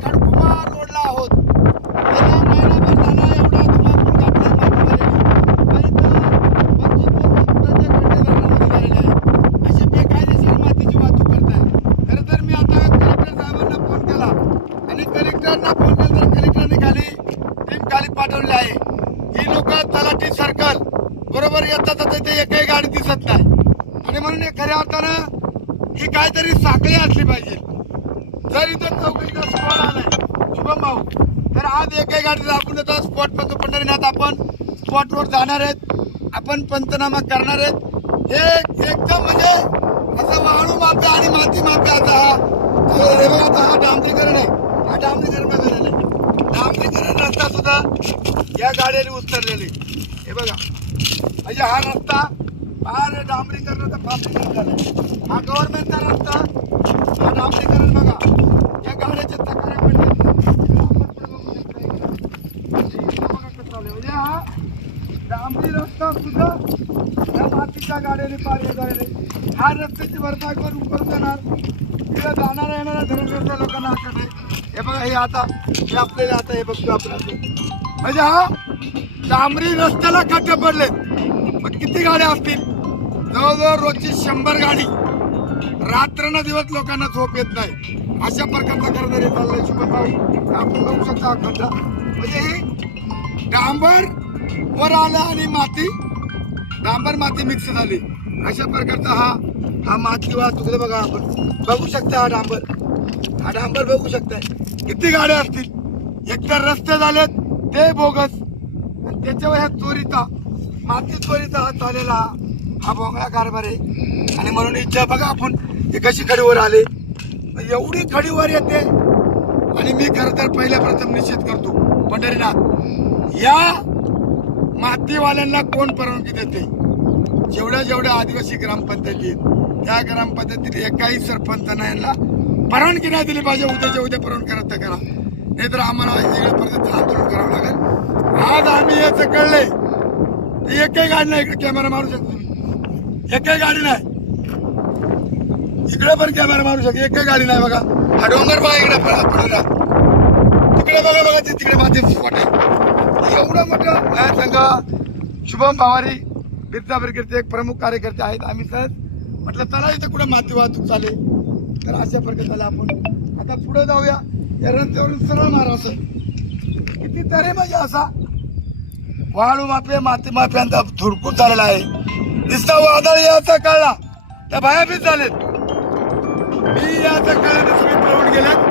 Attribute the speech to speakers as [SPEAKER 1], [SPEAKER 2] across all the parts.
[SPEAKER 1] তার आज एकही गाडी आपण येतो स्पॉटपासून पंढरीनाथ आपण स्पॉटवर जाणार आहेत. आपण पंचनामा करणार आहेत. हे एकदम म्हणजे असं वाळू माप्या आणि माती माप्याचा हा रेल्वेचा हा डांबरीकरण आहे. हा डांबरीकरण झालेला आहे? डांबरीकरण रस्ता सुद्धा या गाड्याने उतरलेले हे बघा. म्हणजे हा रस्ता फार डांबरीकरणाचा फार झाला हा गव्हर्नमेंटचा रस्ता हा डांबरीकरण बघा. या गाड्याच्या तक्रार म्हणजे हा डांबरी रस्ता सुद्धा या मातीच्या गाड्याने पार येत आहे. हा रस्त्याची भरपाई करून जाणार देणार? तिला जाणाऱ्या येणाऱ्या धरणग्रस्त लोकांना हरकत आहे हे बघा हे आता हे आपल्याला आता हे बघतो आपण म्हणजे हा डांबरी रस्त्याला खड्डे पडले मग किती गाड्या असतील? जवळजवळ रोजची शंभर गाडी. रात्र दिवस लोकांना झोप येत नाही. अशा प्रकारचा करणारे चाललाय शुभ भाऊ. आपण बघू शकता हा खड्डा. म्हणजे हे डांबर वर आलं आणि माती. डांबर माती मिक्स झाली. अशा प्रकारचा हा हा माती वाहतूक बघा आपण. बघू शकता हा डांबर. हा डांबर बघू शकताय किती गाड्या असतील? एकतर रस्ते झालेत ते बोगस. त्याच्यावर ह्या चोरीचा माती चोरीचा हा चाललेला हा बोंगळा भोंगळा कारभार आहे. आणि म्हणून इच्छा बघा आपण हे कशी खडीवर आले. एवढी खडीवर येते. आणि मी खरं तर पहिल्या प्रथम निश्चित करतो पंढरीनाथ. या मातीवाल्यांना कोण परवानगी देते? जेवढ्या जेवढ्या आदिवासी ग्रामपंचायती आहेत त्या ग्रामपंचायतीत एकाही सरपंचांना यांना परवानगी नाही दिली पाहिजे. उद्याच्या उद्या परवानगी करत करा. नाही तर आम्हाला वेगळ्या आंदोलन करावं लागेल. आज आम्ही याचं कळले एकही गाडी नाही इकडे कॅमेरा मारू शकतो एकही गाडी नाही. इकडे पण कॅमेरा मारू शकतो. एकही गाडी नाही बघा. हा डोंगर बघा इकडे पडला तिकडे बघा बघा ते तिकडे माती स्पॉट आहे. एवढं मोठं काय सांगा शुभम भावारी बिरजा ब्रिगेडचे एक प्रमुख कार्यकर्ते आहेत आम्ही सहज. म्हटलं चला इथं कुठं माती वाहतूक चालेल तर अशा प्रकारे आपण आता पुढे जाऊया. या रस्त्यावरून सरळ मारा असं किती तरी म्हणजे असा वाळू माफे माती माफ्यांचा धुडकूस झालेला आहे. दिसता वादळ याचा कळला. त्या भयाभीत झालेत. मी याचा कळल्याने सगळे पळून गेल्यात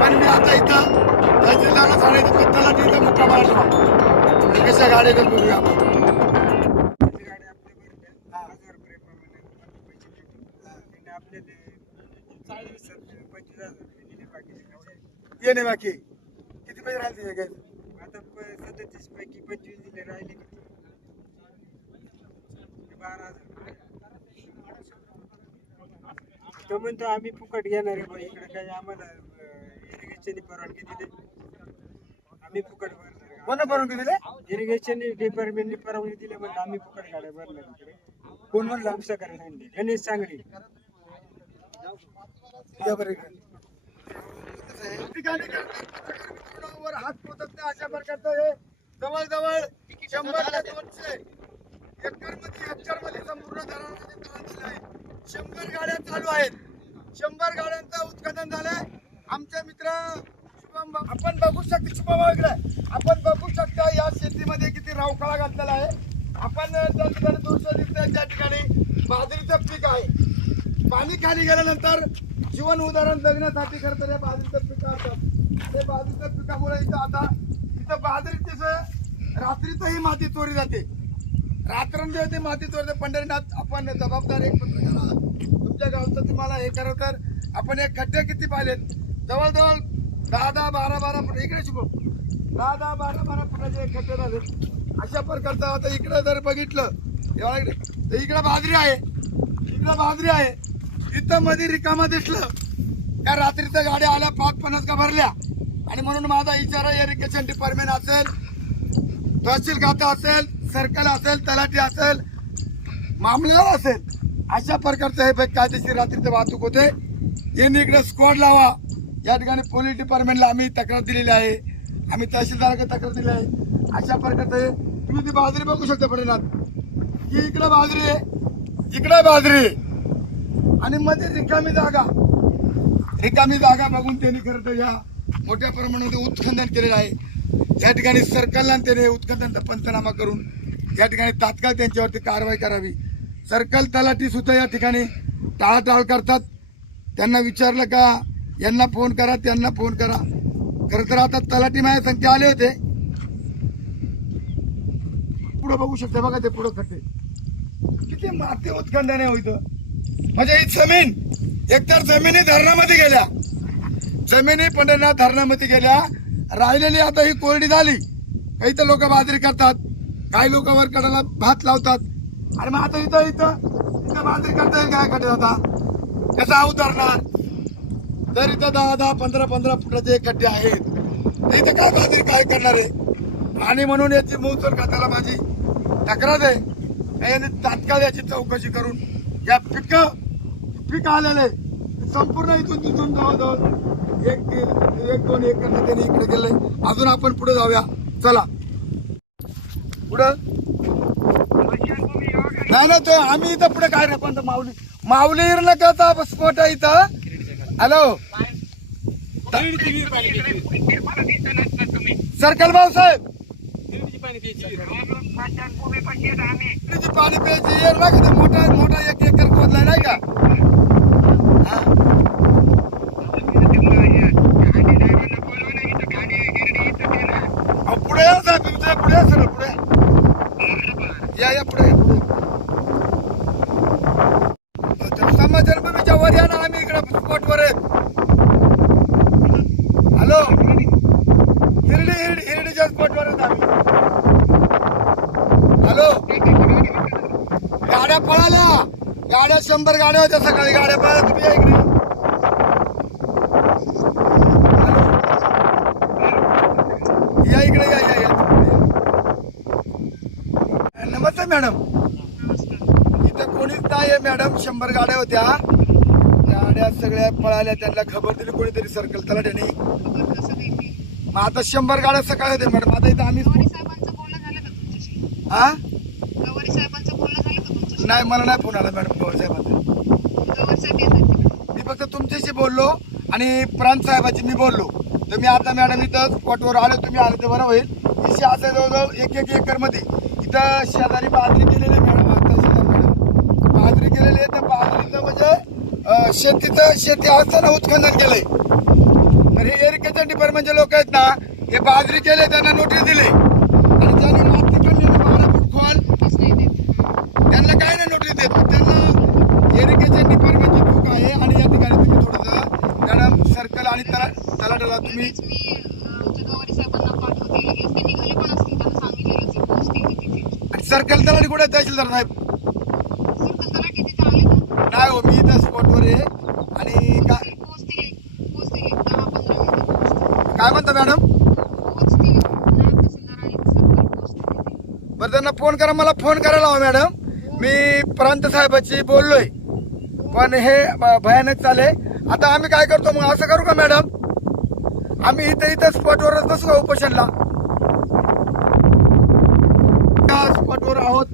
[SPEAKER 1] पण मी आता इथं तहसीलदारला सांगायचं की तिथं मुक्का मारला कशा गाड्या घेऊन आपण. येणे बाकी. किती पैसे राहिले तिथे काय
[SPEAKER 2] आता सदतीस पैकी पंचवीस दिले राहिले किती बारा हजार तो म्हणतो आम्ही फुकट घेणार आहे इकडे काही आम्हाला इरिगेशननी परवानगी दिली आम्ही फुकट भरणार
[SPEAKER 1] कोण परवानगी दिले
[SPEAKER 2] इरिगेशन डिपार्टमेंटनी परवानगी दिली म्हणजे आम्ही फुकट गाड्या भरणार इकडे.
[SPEAKER 1] कोण म्हणला?
[SPEAKER 2] उपसकार सांगली गणेश सांगली
[SPEAKER 1] या बरं इकडे. ठिकाणी वर हात पोचत नाही अशा प्रकारचं हे. जवळजवळ शंभर ते दोनशे एकरमध्ये हेक्टरमध्ये संपूर्ण आहे. शंभर गाड्या चालू आहेत. शंभर गाड्यांचं उत्पादन झालंय. आमचे मित्र शुभम आपण बघू शकतो शुभम वगैरे आपण बघू शकता या शेतीमध्ये किती रावकाळा घातलेला आहे. आपण त्या ठिकाणी दोनशे दिवसात त्या ठिकाणी बाजरीचं पीक आहे पाणी खाली गेल्यानंतर जीवन उदाहरण जगण्यासाठी खरं तर हे बाजरीचं पीक असतात ते बाजरीच्या पिकामुळे इथं आता इथं बाजरीची सोय ही माती चोरी जाते. रात्रंदिवस ती माती चोरते. पंढरीनाथ आपण जबाबदार एक पत्रकार आहात तुमच्या गावचं तुम्हाला हे खरं तर आपण एक खड्डे किती पाहिलेत? जवळजवळ दहा दहा बारा बारा फुट इकडे शिकू. दहा दहा बारा बारा फुटाचे खड्डे झाले. अशा प्रकारचं आता इकडे जर बघितलं इकडे. तर इकडे बाजरी आहे. इकडे बाजरी आहे. इथं मध्ये रिकामा दिसलं. का रात्रीच्या गाड्या आल्या पाच पन्नास का भरल्या. आणि म्हणून माझा इशारा इरिगेशन डिपार्टमेंट असेल तहसील खातं असेल सर्कल असेल तलाठी असेल मामलेदार असेल अशा प्रकारचं हे कायदेशीर रात्रीचं वाहतूक होते. यांनी इकडे स्क्वॉड लावा. या ठिकाणी पोलीस डिपार्टमेंटला आम्ही तक्रार दिलेली आहे. आम्ही तहसीलदाराकडे तक्रार दिली आहे. अशा प्रकारचे तुम्ही ती बाजरी बघू शकता परिणाम. की इकडे बाजरी आहे. इकडे बाजरी आहे आणि मध्ये रिकामी जागा. रिकामी जागा बघून त्यांनी खरं तर या मोठ्या प्रमाणामध्ये उत्खनन केलेलं आहे. या ठिकाणी सरकारला त्याने उत्खननाचा पंचनामा करून या ठिकाणी तात्काळ त्यांच्यावरती कारवाई करावी. सर्कल तलाठी सुद्धा या ठिकाणी टाळाटाळ करतात. त्यांना विचारलं का यांना फोन करा त्यांना फोन करा. खरं तर आता तलाठी माझ्या संख्या आले होते. पुढे बघू शकते बघा ते पुढे खड्डे किती माती उत्खंड नाही होईत म्हणजे ही जमीन एकतर जमिनी धरणामध्ये गेल्या. जमिनी पंढरनाथ धरणामध्ये गेल्या. राहिलेली आता ही कोरडी झाली. काही तर लोक बाजरी करतात काही लोक वर कडाला भात लावतात. आणि मग आता इथं इथं इथं बाजरी करता येईल काय करते जाता त्याचा अवतरणार तर इथं दहा दहा पंधरा पंधरा फुटाचे खड्डे आहेत. इथं काय बाजरी काय करणार आहे? आणि म्हणून याची महसूल खात्याला माझी तक्रार आहे. यांनी तात्काळ याची चौकशी करून या पिक पीक आलेले संपूर्ण इथून तिथून जवळजवळ एक एक दोन एकर त्यांनी इकडे गेले. अजून आपण पुढे जाऊया. चला. पुढं? नाही ना ते आम्ही इथं पुढे काय रे पण माऊली माऊली माऊली करता स्पॉट आहे इथं? हॅलो सर्कल भाऊ साहेब जी पाणी प्यायची येर ना का ते मोठा मोठा एक एकर खोदलाय नाही का हा. अहो, पुढे या साहेब तुमच्यापुढे या सरळ पुढे या या पुढे या, पुढे समाज जन्मभूमीच्या वर या ना आम्ही इकडे स्पॉटवर आहेत हॅलो हिरडी हिरडी हिरडीच्या स्पॉटवर आहेत आम्ही हॅलो गाड्या पळाल्या शंभर गाड्या होत्या सकाळी गाड्या पळाल्या तुम्ही या इकडे. या इकडे या या या. नमस्ते मॅडम. इथं कोणीच नाही आहे मॅडम. शंभर गाड्या होत्या. गाड्या सगळ्या पळाल्या त्यांना खबर दिली कोणीतरी सर्कल त्याला त्यांनी मग आता शंभर गाड्या सकाळी होत्या मॅडम. आता इथं आम्ही हा
[SPEAKER 3] गवारी साहेबांचं बोलणं झालं का तुमच्याशी
[SPEAKER 1] नाही मला नाही फोन आला मॅडम पवार साहेबांचा मी फक्त तुमच्याशी बोललो आणि प्रांत साहेबाची मी बोललो. तर मी आता मॅडम इथं स्पॉटवर आलो तुम्ही आले तर बरं होईल. विषय असा जवळजवळ एक एक एकरमध्ये इथं शेजारी बाजरी केलेली आहे मॅडम आता शेजार मॅडम. बाजरी केलेली आहे तर बाजरीचं म्हणजे अं, शेतीचं शेती असताना उत्खनन केलंय. तर हे इरिगेशन डिपार्टमेंटचे लोक आहेत ना हे बाजरी केले त्यांना नोटीस दिली. आणि ज्यांनी माती काढलेली बारा फूट खोल
[SPEAKER 3] नोटीस नाही देत
[SPEAKER 1] त्यांना काय नाही नोटीस देत त्यांना इरिगेशन डिपार्टमेंटची चूक आहे आणि या ठिकाणी तुम्ही थोडंसं मॅडम सर्कल आणि तला तलाटाला तुम्ही
[SPEAKER 3] लगेच मी अं, आमच्या गवारी साहेबांना पाठवते लगेच ते निघाले पण असतील त्यांना सांगितलेलं ते पोहोचतील ते तिथे.
[SPEAKER 1] आणि सर्कल तलाठी कुठे तहसीलदार साहेब? नाही हो मी इथं स्पॉटवर आहे. आणि का
[SPEAKER 3] ते पोहोचतील पोहोचतील एक दहा पंधरा मिनिटं पोहोचतील
[SPEAKER 1] काय म्हणता मॅडम? बरं त्यांना फोन करा मला फोन करायला हवा मॅडम. मी प्रांत साहेबाची बोललोय. पण हे भयानक चाले आता आम्ही काय करतो मग? असं करू का मॅडम? आम्ही इथं इथं स्पॉटवरच बसू का उपोषणला. स्पॉटवर आहोत.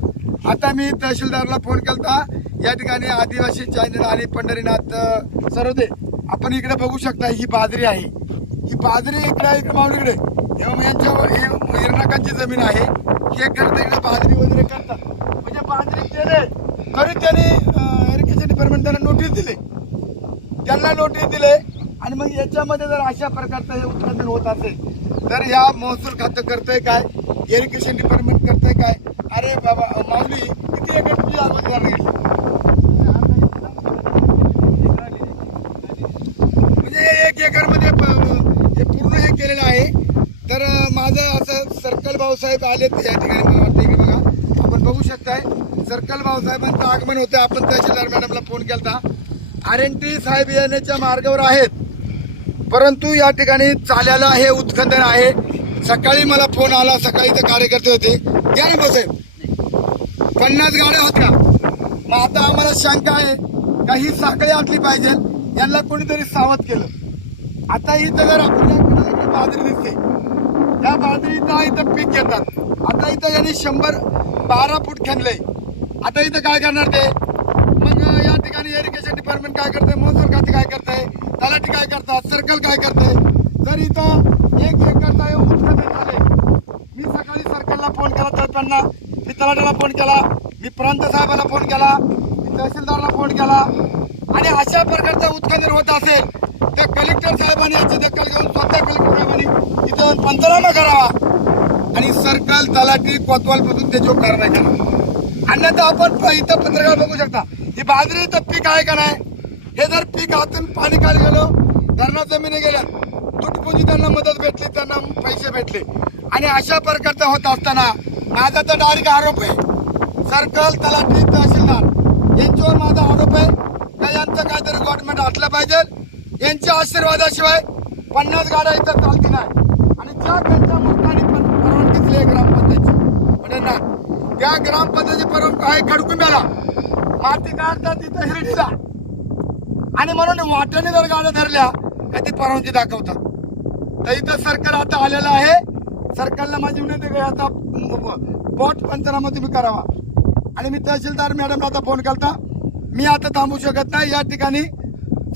[SPEAKER 1] आता मी तहसीलदारला फोन केलता. या ठिकाणी आदिवासी चॅनल आणि पंढरीनाथ सरोदे आपण इकडे बघू शकता ही बाजरी आहे. ही बाजरी इकडे आहे, इकडे माऊलीकडे. एवढं यांच्यावर हे जमीन आहे. हे करता इकडे बाजरी वगैरे करतात. म्हणजे बाजरी केले तरी त्यांनी इरिगेशन डिपार्टमेंट त्यांना नोटीस दिली. त्यांना नोटीस दिले. आणि मग याच्यामध्ये जर अशा प्रकारचं हे उत्पादन होत असेल तर या महसूल खातं करतंय काय? इरिगेशन डिपार्टमेंट करतंय काय? अरे बाबा माऊली किती एकर तुझी अगोदर नाही म्हणजे एक एकरमध्ये हे पूर्ण हे केलेलं आहे. तर माझं असं सर्कल भाऊसाहेब आले या ठिकाणी मला वाटतं इकडे बघा आपण बघू शकताय. सर्कल भाऊसाहेबांचं आगमन होतं आपण तहसीलदार मॅडमला फोन केला आर एन टी साहेब येण्याच्या मार्गावर आहेत. परंतु या ठिकाणी चाल्याला हे उत्खनन आहे. सकाळी मला फोन आला सकाळी ते कार्यकर्ते होते. या ना भाऊसाहेब पन्नास गाड्या होत्या. मग आता आम्हाला शंका आहे का ही साखळी आटली पाहिजे? यांना कोणीतरी सावध केलं. आता इथं जर आपल्याला बाजरी दिसते त्या बाजरीचा इथं पीक घेतात. आता इथं यांनी शंभर बारा फूट खणलंय आता इथं काय करणार ते? मग या ठिकाणी इरिगेशन डिपार्टमेंट काय करते महसूल खाते काय करते तलाठी काय करतात? सर्कल काय करते? जर इथं एक एकरचा उत्खनन झाले मी सकाळी सर्कलला फोन केला तर त्यांना मी तलाट्याला फोन केला मी प्रांत साहेबाला फोन केला मी तहसीलदारला फोन केला. आणि अशा प्रकारचं उत्खनन होत असेल तर कलेक्टर साहेबांनी याची दखल घेऊन स्वतः कलेक्टर साहेबांनी इथं पंचनामा करावा. आणि सर्कल तलाठी कोतवालपासून ते जो कारवाई करा अन्यथा आपण इथं पत्रकार बघू शकता. ही बाजरी इथं पीक आहे का नाही? हे जर पीक हातून पाणी खाली गेलो धरणा जमिनी गेल्या तुटपुंजी त्यांना मदत भेटली त्यांना पैसे भेटले. आणि अशा प्रकारचं होत असताना माझा तर डायरेक्ट आरोप आहे. सर्कल तलाठी तहसीलदार यांच्यावर माझा आरोप आहे. का यांचं काहीतरी गव्हर्नमेंट असलं पाहिजे? यांच्या आशीर्वादाशिवाय पन्नास गाड्या इथं चालती नाही. आणि ज्या त्यांच्या मुखाने परवानगी दिली आहे ग्रामपंचायतची म्हणजे ना त्या ग्रामपंचायतची परवानगी आहे खडकुंब्याला. माती काढतात तिथं हिरडीला. आणि म्हणून वाट्याने जर गाड्या धरल्या का ती परवानगी दाखवतात. तर इथं सरकार आता आलेलं आहे. सरकारला माझी विनंती आहे आता बोट पंचनामा तुम्ही करावा. आणि मी तहसीलदार मॅडमला आता फोन करता मी आता थांबू शकत नाही. या ठिकाणी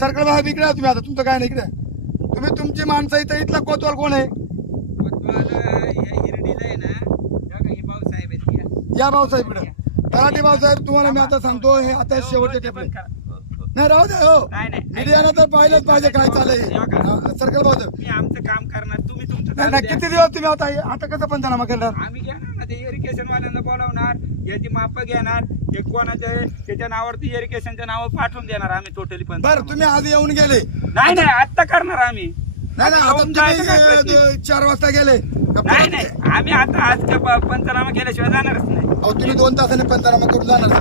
[SPEAKER 1] सरकार बाहेर इकडे तुम्ही आता. तुमचं काय नाही इकडे. तुम्ही तुमची माणसं इथं इथला कोतवाल कोण आहे? या भाऊसाहेब इकडे. तलाठी भाऊसाहेब तुम्हाला मी आता सांगतो हे आता शेवटचे टेपले नाही राहू दे हो.
[SPEAKER 4] नाही, नाही.
[SPEAKER 1] मीडियानं तर पाहिलंच पाहिजे काय चाललंय. सर्कल भाऊसाहेब
[SPEAKER 4] मी आमचं काम करणार तुम्ही तुमचं
[SPEAKER 1] नाही
[SPEAKER 4] चालू
[SPEAKER 1] नाही,
[SPEAKER 4] द्या.
[SPEAKER 1] किती दिवस तुम्ही आता आता कसं पंचनामा करणार?
[SPEAKER 4] आम्ही घेणार ना ते इरिगेशन वाल्यांना बोलावणार याची माप घेणार हे कोणाचं आहे, त्याच्या नावावरती इरिगेशनच्या नावावर पाठवून देणार आम्ही टोटली पण.
[SPEAKER 1] बरं तुम्ही आज येऊन गेले.
[SPEAKER 4] नाही नाही आत्ता करणार आम्ही.
[SPEAKER 1] नाही नाही आता
[SPEAKER 4] येऊन जायचं काय
[SPEAKER 1] तुम्ही
[SPEAKER 4] प्रश्न?
[SPEAKER 1] अं, चार वाजता गेले. का
[SPEAKER 4] नाही
[SPEAKER 1] परत-
[SPEAKER 4] नाही आम्ही आता आज का प- पंचनामा केल्याशिवाय जाणारच नाही.
[SPEAKER 1] अहो तुम्ही दोन तासाने पंचनामा करून जाणार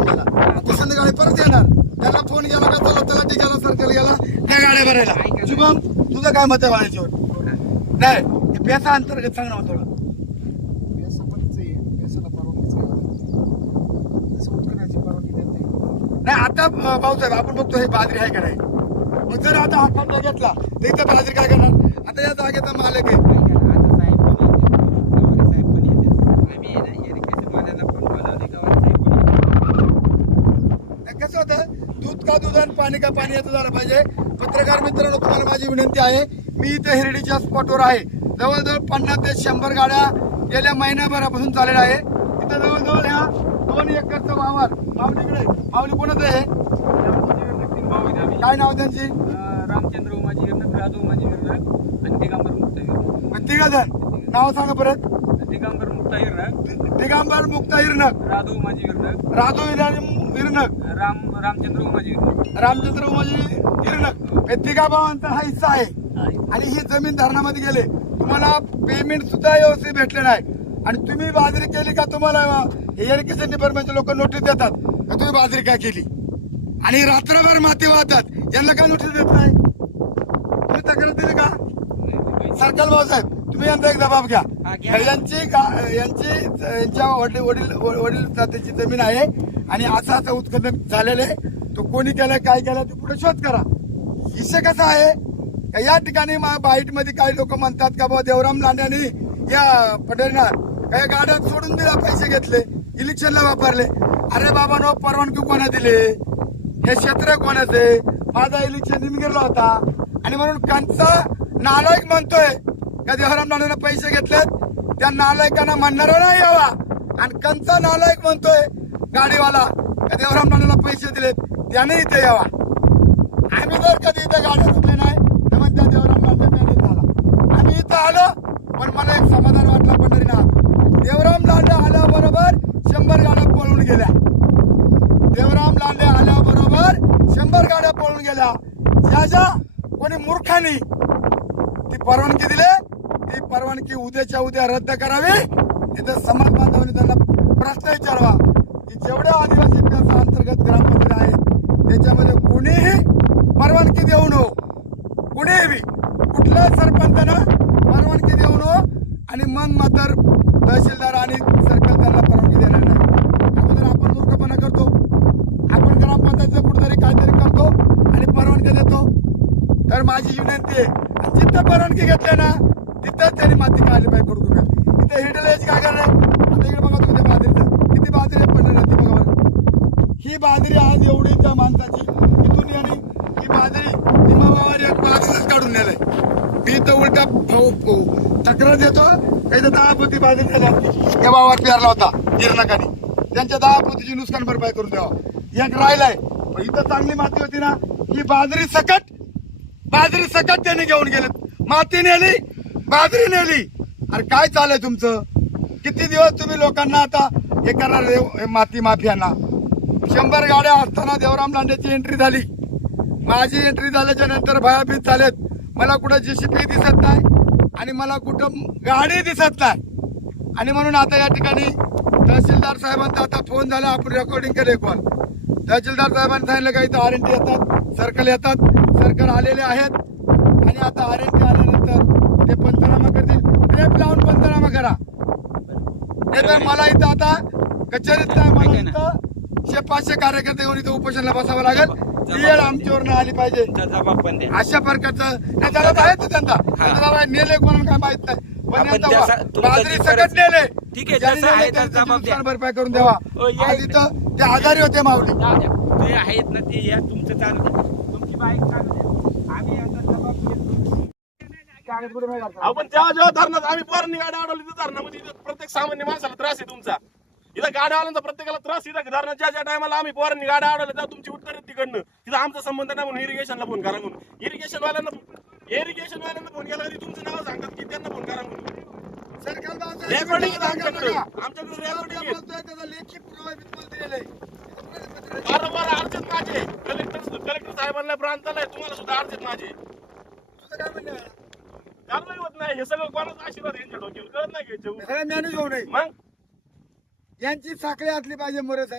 [SPEAKER 1] आता संध्याकाळी परत येणार. त्याला फोन गेला का? चला त्याला ते गेला सर्कल गेला त्या गाड्या भरायला. शुभम तुझं काय मत आहे नाही पेसा अंतर्गत सांग ना थोडं. नाही. आता भाऊसाहेब आपण बघतो हे बाजरी आहे का नाही? मग जर आता हा खड्डा घेतला तर इथं बाजरी काय करणार? आता या जागेचा मालक आहे
[SPEAKER 4] आता साहेब पण येतील, गवारे साहेब पण येतील. आम्ही आहे ना इरिगेशन वाल्यांना पण बोलावले गवारे साहेब पण येतील.
[SPEAKER 1] कसं होतं आणि पाणी का पाणी याचं झालं पाहिजे. पत्रकार मित्रांनो तुम्हाला माझी विनंती आहे मी इथे हिरडीच्या स्पॉटवर आहे. जवळजवळ पन्नास ते शंभर गाड्या गेल्या महिन्याभरापासून चाललेल्या आहे. इथं जवळजवळ ह्या दोन एकरचं वावर माऊलीकडे माऊली कोणाचं आहे? काय नाव त्यांची?
[SPEAKER 4] रामचंद्र उमाजी राजू उमाजी गिरणक आणि दिगंबर मुक्ता
[SPEAKER 1] जण नाव सांगा परत.
[SPEAKER 4] दिगंबर मुक्ता गिरणक
[SPEAKER 1] दिगंबर मुक्ता हिरणक
[SPEAKER 4] राधू उमाजी गिरणक
[SPEAKER 1] राजू हिरणक
[SPEAKER 4] राम रामचंद्र उमाजी.
[SPEAKER 1] रामचंद्र उमाजी हिरणक हे तिघा भावांचा हा हिस्सा आहे आणि ही जमीन धरणामध्ये गेले. तुम्हाला पेमेंट सुद्धा व्यवस्थित भेटले नाही. आणि तुम्ही बाजरी केली का तुम्हाला? इरिगेशन डिपार्टमेंटचे लोक नोटीस देतात. का तुम्ही बाजरी काय केली? आणि रात्रभर माती वाहतात. यांना काय नोटीस देत नाही? तुम्ही तक्रार दिली का? सर्कल भाऊसाहेब तुम्ही यांचा एक जबाब घ्या. यांची यांची यांच्या वडील वडील वडील जातीची जमीन आहे. आणि असं असं उत्खनन झालेलं आहे. तो कोणी केलं काय केलं ते पुढे शोध करा. विषय कसा आहे? का या ठिकाणी बाईटमध्ये काही लोक म्हणतात का बाबा देवराम लांड्यानी या पटेलनार काही गाड्या सोडून दिला पैसे घेतले इलेक्शनला वापरले. अरे बाबा नो परवानगी कोणा दिली? हे क्षेत्र कोणाचे? माझा इलेक्शन निमगिरला होता. आणि म्हणून कंचा नालायक म्हणतोय का देवराम लांड्याने पैसे घेतलेत? त्या नालायकांना म्हणणार नाही यावा. आणि कंचा नालायक म्हणतोय गाडीवाला. त्या देवराम लांडेला पैसे दिलेत. त्याने इथे यावा. आम्ही जर कधी इथं गाड्या सुटले नाही तर म्हणत्या देवराम लांडे मॅनेज झाला. आम्ही इथं आलो पण मला एक समाधान वाटलं पंढरीनाथ. देवराम लांडे आल्याबरोबर शंभर गाड्या पळून गेल्या. देवराम लांडे आल्याबरोबर शंभर गाड्या पळून गेल्या. ज्या ज्या कोणी मूर्खानी ती परवानगी दिले ती परवानगी उद्याच्या उद्या रद्द करावी. तिथं समाज बांधवांनी त्यांना प्रश्न विचारवा. की जेवढ्या आदिवासी अंतर्गत ग्रामपंचायत आहे त्याच्यामध्ये कुणीही परवानगी देऊ नको कुणीही बी कुठल्या सरपंचानं परवानगी देऊ नको आणि मग मात्र तहसीलदार आणि सरकार त्यांना परवानगी देणार नाही. अगोदर आपण मूर्खपणा करतो. आपण ग्रामपंचायतचं कुठेतरी काहीतरी करतो आणि परवानगी देतो. तर माझी विनंती आहे ना तिथंच त्यांनी माती काढली पाहिजे खुडखुड इथे हिटलेज काय करणार आता इकडे बघा तुम्ही त्या बाजरीचं किती बाजरी पडली ना बघा बरं. ही बाजरी आज एवढी त्या माणसाची इथून याने ही बाजरी निमावावर एक बाजरीच काढून नेलंय. मी तर उलटा भाऊ भाऊ तक्रार देतो काही तर दहा पोती बाजरी नेली या भावात पेरला होता गिरणाकानी त्यांच्या दहा पोतीची नुकसान भरपाई करून द्यावा. एक राहिलाय पण इथं चांगली माती होती ना ही बाजरी सकट बाजरी सकट त्याने घेऊन गेलेत. माती नेली बाजरी नेली. अरे काय चाललंय तुमचं? किती दिवस तुम्ही लोकांना आता हे करणार देव माती माफियांना. शंभर गाड्या असताना देवराम लांडेची एंट्री झाली. माझी एंट्री झाल्याच्यानंतर भयाभीत झालेत. मला कुठं जीसीपी दिसत नाही आणि मला कुठं गाडी दिसत नाही. आणि म्हणून आता या ठिकाणी तहसीलदार साहेबांचा आता फोन झाला. आपण रेकॉर्डिंग केले कॉल तहसीलदार साहेबांनी सांगितलं का इथं आर एन टी येतात सर्कल येतात. सर्कल आलेले आहेत. आणि आता आर एन टी आल्यानंतर ते पंचनामा करतील. टेप लावून पंचनामा करा. नाही तर मला इथं आता कचेरीत मला इथं पाचशे कार्यकर्ते घेऊन इथं उपोषणाला बसावं लागेल. ती वेळ आमच्यावर आली पाहिजे. अशा प्रकारचं नाही जरा आहे तो त्यांचा त्यांचा बाबा नेले कोणाला काय माहीत नाही. बाजरी
[SPEAKER 4] जी
[SPEAKER 1] सकट
[SPEAKER 4] फरज-
[SPEAKER 1] नेले.
[SPEAKER 4] ठीक आहे.
[SPEAKER 1] नुकसान भरपाई करून द्यावा.
[SPEAKER 4] हो.
[SPEAKER 1] इथं ते आजारी होते माऊली.
[SPEAKER 4] आहेत ना ते या तुमचं चालू द्या तुमची बाईक चालू द्या आम्ही आता जबाब घेतो
[SPEAKER 5] आपण जेव्हा जेव्हा धरणात आम्ही पोरांनी गाड्या अडवली तर धरणामध्ये प्रत्येक सामान्य माणसाला त्रास आहे तुमचा. इथं गाड्या आल्यानंतर प्रत्येकाला त्रास इथं धरणात ज्या ज्या टायमाला आम्ही पोरांनी गाड्या अडवल्या तेव्हा तुमची उत्तर आहेत तिकडनं. तिथं आमचा संबंध नाही म्हणून इरिगेशनला फोन करा म्हणून. इरिगेशन वाल्यांना इरिगेशन वाल्यांना फोन केला तरी तुमचं नाव सांगतात की त्यांना फोन करा म्हणून. रेकॉर्डिंग आमच्याकडे. आमच्याकडे. वारंवार अर्जत माझे कलेक्टर कलेक्टर साहेबांना प्रांताला तुम्हाला सुद्धा अर्जत माझे कारवाई होत नाही. हे सगळं कोणाचा आशीर्वाद आहे? यांच्या डोक्यावर? कळत नाही घ्यायचं मग?
[SPEAKER 1] यांची साखळी असली पाहिजे मोरे साहेब.